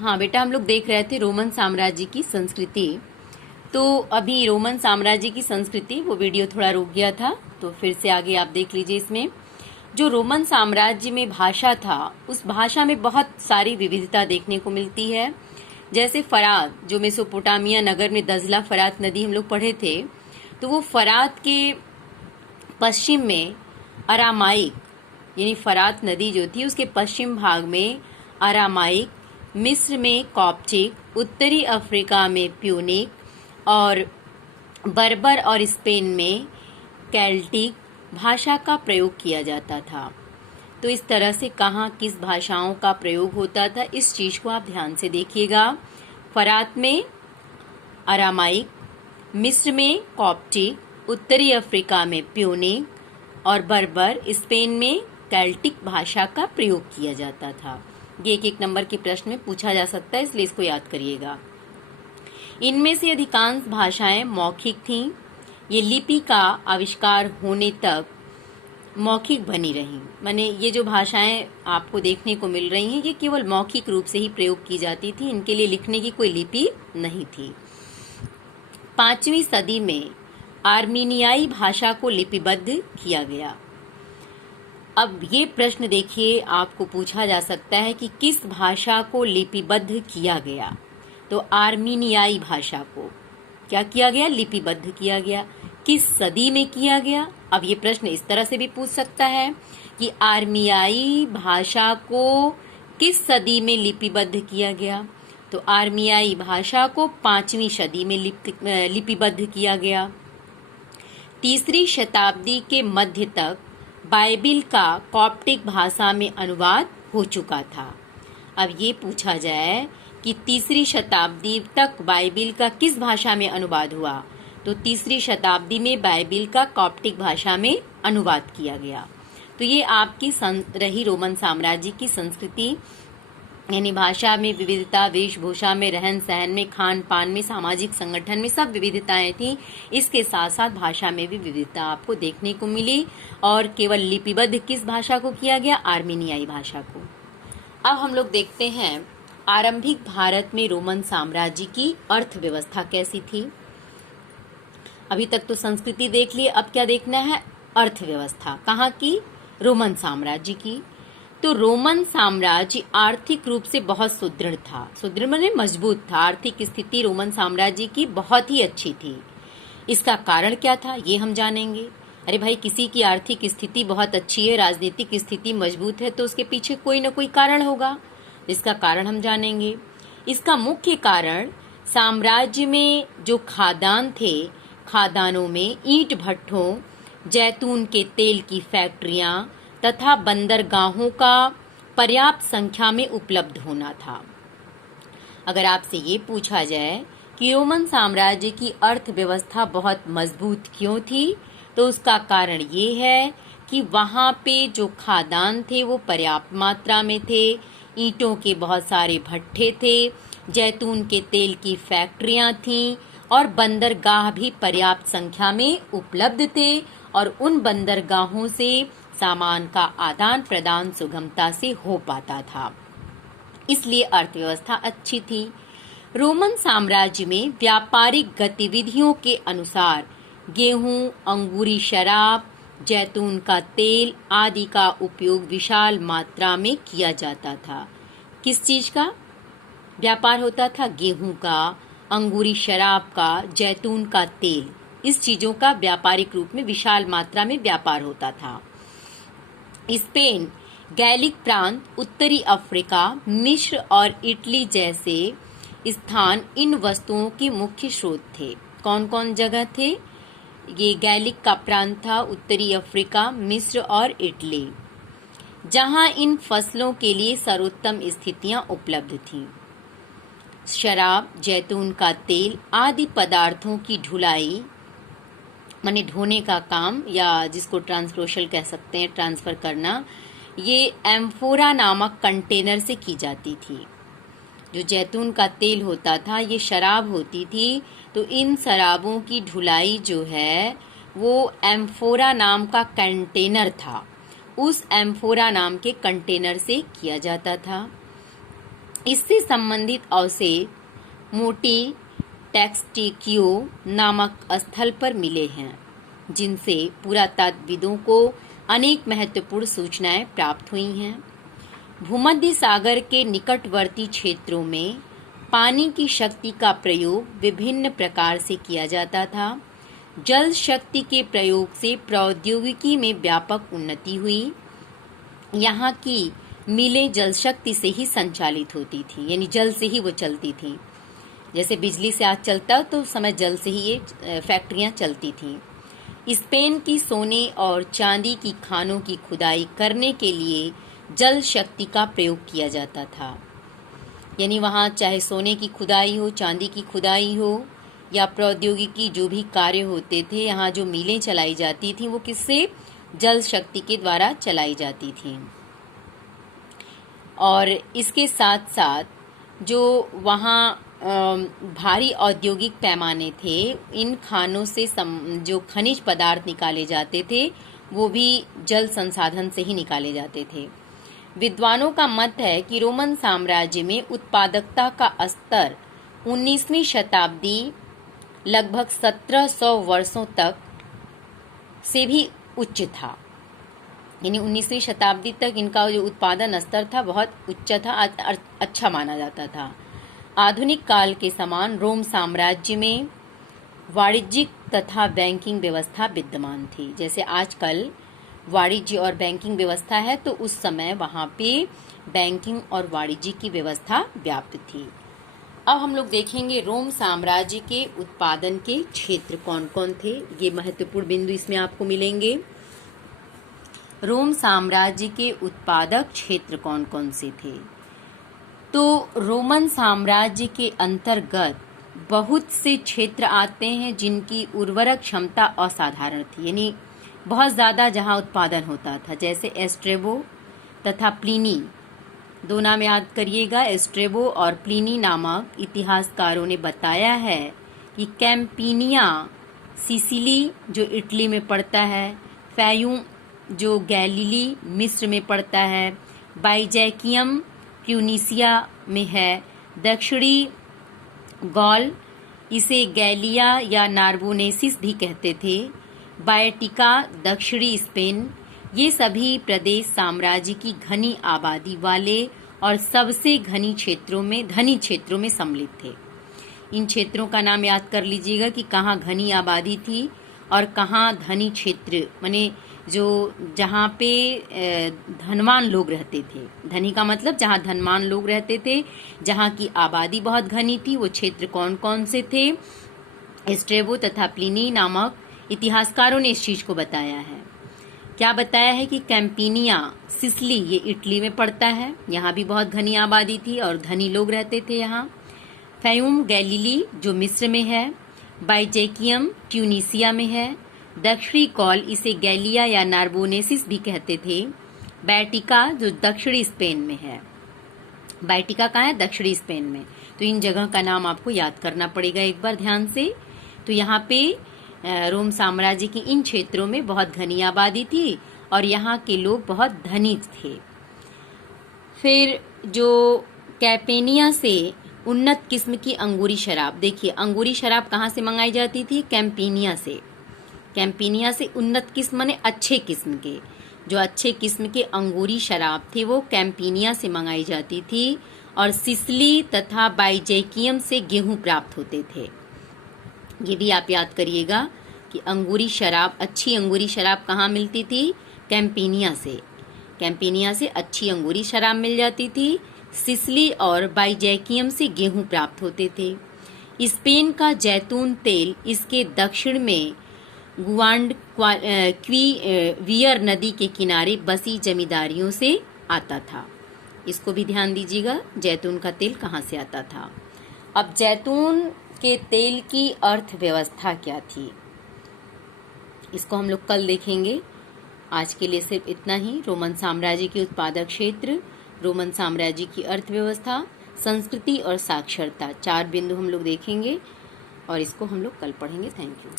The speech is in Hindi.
हाँ बेटा, हम लोग देख रहे थे रोमन साम्राज्य की संस्कृति। तो अभी रोमन साम्राज्य की संस्कृति वो वीडियो थोड़ा रुक गया था, तो फिर से आगे आप देख लीजिए। इसमें जो रोमन साम्राज्य में भाषा था, उस भाषा में बहुत सारी विविधता देखने को मिलती है। जैसे फरात, जो मेसोपोटामिया नगर में दजला फरात नदी हम लोग पढ़े थे, तो वो फरात के पश्चिम में अरामाइक, यानी फरात नदी जो थी उसके पश्चिम भाग में अरामाइक, मिस्र में कॉप्टिक, उत्तरी अफ्रीका में प्यूनिक और बर्बर और स्पेन में केल्टिक भाषा का प्रयोग किया जाता था। तो इस तरह से कहाँ किस भाषाओं का प्रयोग होता था, इस चीज़ को आप ध्यान से देखिएगा। फरात में अरामाइक, मिस्र में कॉप्टिक, उत्तरी अफ्रीका में प्यूनिक और बर्बर स्पेन में केल्टिक भाषा का प्रयोग किया जाता था। ये एक एक नंबर के प्रश्न में पूछा जा सकता है, इसलिए इसको याद करिएगा। इनमें से अधिकांश भाषाएं मौखिक थीं। ये लिपि का आविष्कार होने तक मौखिक बनी रहीं। माने ये जो भाषाएं आपको देखने को मिल रही हैं, ये केवल मौखिक रूप से ही प्रयोग की जाती थी, इनके लिए लिखने की कोई लिपि नहीं थी। 5वीं सदी में आर्मीनियाई भाषा को लिपिबद्ध किया गया। अब ये प्रश्न देखिए, आपको पूछा जा सकता है कि किस भाषा को लिपिबद्ध किया गया। तो आर्मीनियाई भाषा को क्या किया गया? लिपिबद्ध किया गया। किस सदी में किया गया? अब ये प्रश्न इस तरह से भी पूछ सकता है कि आर्मीनियाई भाषा को किस सदी में लिपिबद्ध किया गया। तो आर्मीनियाई भाषा को 5वीं सदी में लिपिबद्ध किया गया। 3री शताब्दी के मध्य तक बाइबिल का कॉप्टिक भाषा में अनुवाद हो चुका था। अब ये पूछा जाए कि 3री शताब्दी तक बाइबिल का किस भाषा में अनुवाद हुआ, तो 3री शताब्दी में बाइबिल का कॉप्टिक भाषा में अनुवाद किया गया। तो ये आपकी रही रोमन साम्राज्य की संस्कृति, यानी भाषा में विविधता, वेशभूषा में, रहन सहन में, खान पान में, सामाजिक संगठन में सब विविधताएं थी। इसके साथ साथ भाषा में भी विविधता आपको देखने को मिली। और केवल लिपिबद्ध किस भाषा को किया गया? आर्मीनियाई भाषा को। अब हम लोग देखते हैं आरंभिक भारत में रोमन साम्राज्य की अर्थव्यवस्था कैसी थी। अभी तक तो संस्कृति देख ली, अब क्या देखना है? अर्थव्यवस्था। कहाँ की? रोमन साम्राज्य की। तो रोमन साम्राज्य आर्थिक रूप से बहुत सुदृढ़ था। सुदृढ़ माने मजबूत था। आर्थिक स्थिति रोमन साम्राज्य की बहुत ही अच्छी थी। इसका कारण क्या था, ये हम जानेंगे। अरे भाई, किसी की आर्थिक स्थिति बहुत अच्छी है, राजनीतिक स्थिति मजबूत है, तो उसके पीछे कोई न कोई कारण होगा। इसका कारण हम जानेंगे। इसका मुख्य कारण साम्राज्य में जो खादान थे, खादानों में ईंट भट्ठों, जैतून के तेल की फैक्ट्रियां तथा बंदरगाहों का पर्याप्त संख्या में उपलब्ध होना था। अगर आपसे ये पूछा जाए कि रोमन साम्राज्य की अर्थव्यवस्था बहुत मजबूत क्यों थी, तो उसका कारण ये है कि वहाँ पे जो खादान थे वो पर्याप्त मात्रा में थे, ईंटों के बहुत सारे भट्ठे थे, जैतून के तेल की फैक्ट्रियां थीं और बंदरगाह भी पर्याप्त संख्या में उपलब्ध थे और उन बंदरगाहों से सामान का आदान प्रदान सुगमता से हो पाता था। इसलिए अर्थव्यवस्था अच्छी थी। रोमन साम्राज्य में व्यापारिक गतिविधियों के अनुसार गेहूं, अंगूरी शराब, जैतून का तेल आदि का उपयोग विशाल मात्रा में किया जाता था। किस चीज का व्यापार होता था? गेहूं का, अंगूरी शराब का, जैतून का तेल, इस चीजों का व्यापारिक रूप में विशाल मात्रा में व्यापार होता था। स्पेन, गैलिक प्रांत, उत्तरी अफ्रीका, मिस्र और इटली जैसे स्थान इन वस्तुओं के मुख्य स्रोत थे। कौन कौन जगह थे? ये गैलिक का प्रांत था, उत्तरी अफ्रीका, मिस्र और इटली, जहां इन फसलों के लिए सर्वोत्तम स्थितियां उपलब्ध थीं। शराब, जैतून का तेल आदि पदार्थों की ढुलाई माने ढोने का काम, या जिसको ट्रांसपोर्शन कह सकते हैं, ट्रांसफर करना, ये एम्फोरा नामक कंटेनर से की जाती थी। जो जैतून का तेल होता था, ये शराब होती थी, तो इन शराबों की ढुलाई जो है वो एम्फोरा नाम का कंटेनर था, उस एम्फोरा नाम के कंटेनर से किया जाता था। इससे संबंधित अवशेष मोटी टेक्सटिक्यो नामक स्थल पर मिले हैं, जिनसे पुरातत्वविदों को अनेक महत्वपूर्ण सूचनाएं प्राप्त हुई हैं। भूमध्य सागर के निकटवर्ती क्षेत्रों में पानी की शक्ति का प्रयोग विभिन्न प्रकार से किया जाता था। जल शक्ति के प्रयोग से प्रौद्योगिकी में व्यापक उन्नति हुई। यहाँ की मिलें जल शक्ति से ही संचालित होती थी, यानी जल से ही वो चलती थी। जैसे बिजली से आज चलता तो उस समय जल से ही ये फैक्ट्रियाँ चलती थी। स्पेन की सोने और चांदी की खानों की खुदाई करने के लिए जल शक्ति का प्रयोग किया जाता था। यानी वहाँ चाहे सोने की खुदाई हो, चांदी की खुदाई हो या प्रौद्योगिकी जो भी कार्य होते थे, यहाँ जो मिलें चलाई जाती थी वो किससे? जल शक्ति के द्वारा चलाई जाती थी। और इसके साथ साथ जो वहाँ भारी औद्योगिक पैमाने थे, इन खानों से जो खनिज पदार्थ निकाले जाते थे वो भी जल संसाधन से ही निकाले जाते थे। विद्वानों का मत है कि रोमन साम्राज्य में उत्पादकता का स्तर 19वीं शताब्दी लगभग 1700 वर्षों तक से भी उच्च था। यानी 19वीं शताब्दी तक इनका जो उत्पादन स्तर था बहुत उच्च था, अच्छा माना जाता था। आधुनिक काल के समान रोम साम्राज्य में वाणिज्यिक तथा बैंकिंग व्यवस्था विद्यमान थी। जैसे आजकल वाणिज्य और बैंकिंग व्यवस्था है, तो उस समय वहाँ पे बैंकिंग और वाणिज्य की व्यवस्था व्याप्त थी। अब हम लोग देखेंगे रोम साम्राज्य के उत्पादन के क्षेत्र कौन कौन थे। ये महत्वपूर्ण बिंदु इसमें आपको मिलेंगे। रोम साम्राज्य के उत्पादक क्षेत्र कौन कौन से थे? तो रोमन साम्राज्य के अंतर्गत बहुत से क्षेत्र आते हैं जिनकी उर्वरक क्षमता असाधारण थी, यानी बहुत ज़्यादा जहाँ उत्पादन होता था। जैसे एस्ट्रेबो तथा प्लिनी, दो नाम याद करिएगा, एस्ट्रेबो और प्लिनी नामक इतिहासकारों ने बताया है कि कैंपिनिया सिसिली जो इटली में पड़ता है, फैयूम जो गैलीली मिस्र में पड़ता है, बाइजैकियम ट्यूनिसिया में है, दक्षिणी गॉल इसे गैलिया या नार्बोनेसिस भी कहते थे, बायटिका दक्षिणी स्पेन, ये सभी प्रदेश साम्राज्य की घनी आबादी वाले और सबसे धनी क्षेत्रों में सम्मिलित थे। इन क्षेत्रों का नाम याद कर लीजिएगा कि कहाँ घनी आबादी थी और कहाँ धनी क्षेत्र, माने जो जहाँ पे धनवान लोग रहते थे। धनी का मतलब जहाँ धनवान लोग रहते थे, जहाँ की आबादी बहुत घनी थी, वो क्षेत्र कौन कौन से थे? एस्ट्रेबो तथा प्लिनी नामक इतिहासकारों ने इस चीज को बताया है। क्या बताया है कि कैंपिनिया सिसिली ये इटली में पड़ता है, यहाँ भी बहुत घनी आबादी थी और धनी लोग रहते थे यहाँ। फैयूम गैलीली जो मिस्र में है, बाइजैकियम ट्यूनिसिया में है, दक्षिणी कॉल इसे गैलिया या नार्बोनेसिस भी कहते थे, बैटिका जो दक्षिणी स्पेन में है। बैटिका कहाँ है? दक्षिणी स्पेन में। तो इन जगह का नाम आपको याद करना पड़ेगा एक बार ध्यान से। तो यहाँ पे रोम साम्राज्य की इन क्षेत्रों में बहुत घनी आबादी थी और यहाँ के लोग बहुत धनी थे। फिर जो कैपेनिया से उन्नत किस्म की अंगूरी शराब, देखिए अंगूरी शराब कहाँ से मंगाई जाती थी? कैंपिनिया से। कैंपिनिया से उन्नत किस्म माने अच्छे किस्म के, जो अच्छे किस्म के अंगूरी शराब थे वो कैंपिनिया से मंगाई जाती थी। और सिसिली तथा बाइजैकियम से गेहूं प्राप्त होते थे। ये भी आप याद करिएगा कि अंगूरी शराब, अच्छी अंगूरी शराब कहाँ मिलती थी? कैंपिनिया से। कैंपिनिया से अच्छी अंगूरी शराब मिल जाती थी। सिसिली और बाइजैकियम से गेहूं प्राप्त होते थे। स्पेन का जैतून तेल इसके दक्षिण में वियर नदी के किनारे बसी जमींदारियों से आता था। इसको भी ध्यान दीजिएगा, जैतून का तेल कहाँ से आता था। अब जैतून के तेल की अर्थव्यवस्था क्या थी, इसको हम लोग कल देखेंगे। आज के लिए सिर्फ इतना ही। रोमन साम्राज्य के उत्पादक क्षेत्र, रोमन साम्राज्य की अर्थव्यवस्था, संस्कृति और साक्षरता, 4 बिंदु हम लोग देखेंगे और इसको हम लोग कल पढ़ेंगे। Thank you.